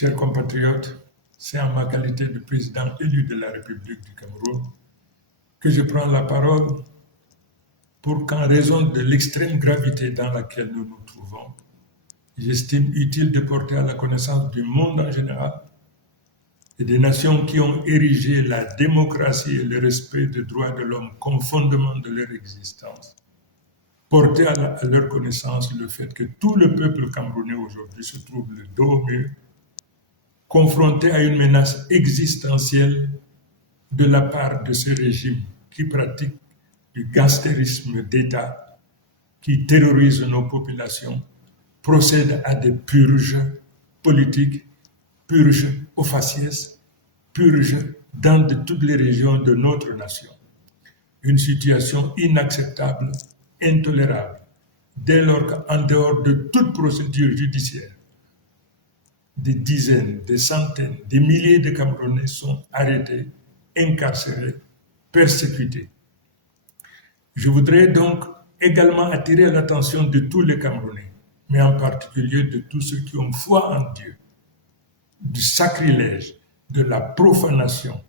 Chers compatriotes, c'est en ma qualité de président élu de la République du Cameroun que je prends la parole pour qu'en raison de l'extrême gravité dans laquelle nous nous trouvons, j'estime utile de porter à la connaissance du monde en général et des nations qui ont érigé la démocratie et le respect des droits de l'homme comme fondement de leur existence, porter à leur connaissance le fait que tout le peuple camerounais aujourd'hui se trouve le dos au mur, confronté à une menace existentielle de la part de ce régime qui pratique du gangstérisme d'État, qui terrorise nos populations, procède à des purges politiques, purges au faciès, purges dans toutes les régions de notre nation. Une situation inacceptable, intolérable, dès lors qu'en dehors de toute procédure judiciaire, des dizaines, des centaines, des milliers de Camerounais sont arrêtés, incarcérés, persécutés. Je voudrais donc également attirer l'attention de tous les Camerounais, mais en particulier de tous ceux qui ont foi en Dieu, du sacrilège, de la profanation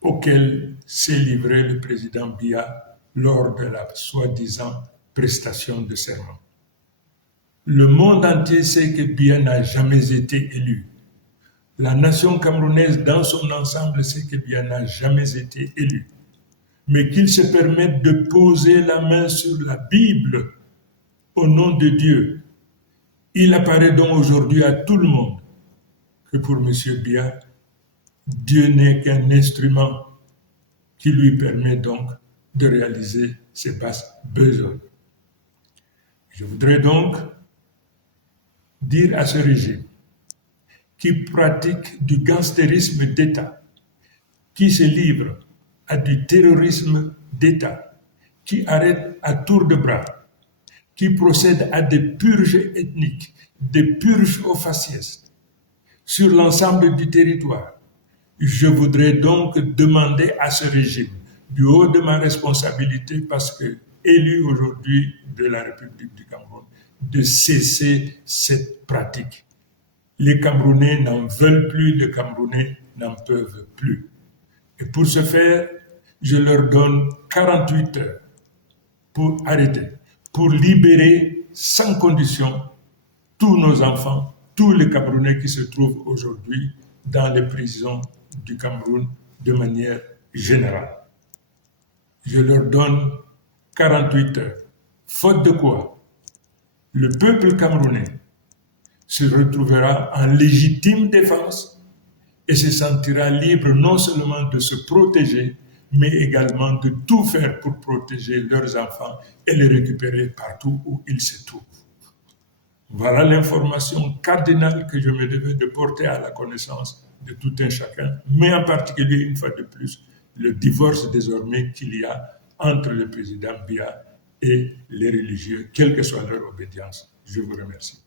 auquel s'est livré le président Biya lors de la soi-disant prestation de serment. Le monde entier sait que Biya n'a jamais été élu. La nation camerounaise dans son ensemble sait que Biya n'a jamais été élu. Mais qu'il se permette de poser la main sur la Bible au nom de Dieu. Il apparaît donc aujourd'hui à tout le monde que pour M. Biya, Dieu n'est qu'un instrument qui lui permet donc de réaliser ses basses besognes. Je voudrais donc dire à ce régime qui pratique du gangstérisme d'État, qui se livre à du terrorisme d'État, qui arrête à tour de bras, qui procède à des purges ethniques, des purges au faciès sur l'ensemble du territoire. Je voudrais donc demander à ce régime, du haut de ma responsabilité, parce que élu aujourd'hui de la République du Cameroun, de cesser cette pratique. Les Camerounais n'en veulent plus, les Camerounais n'en peuvent plus. Et pour ce faire, je leur donne 48 heures pour arrêter, pour libérer sans condition tous nos enfants, tous les Camerounais qui se trouvent aujourd'hui dans les prisons du Cameroun de manière générale. Je leur donne 48 heures. Faute de quoi, le peuple camerounais se retrouvera en légitime défense et se sentira libre non seulement de se protéger, mais également de tout faire pour protéger leurs enfants et les récupérer partout où ils se trouvent. Voilà l'information cardinale que je me devais de porter à la connaissance de tout un chacun, mais en particulier, une fois de plus, le divorce désormais qu'il y a entre le président Biya et les religieux, quelle que soit leur obédience. Je vous remercie.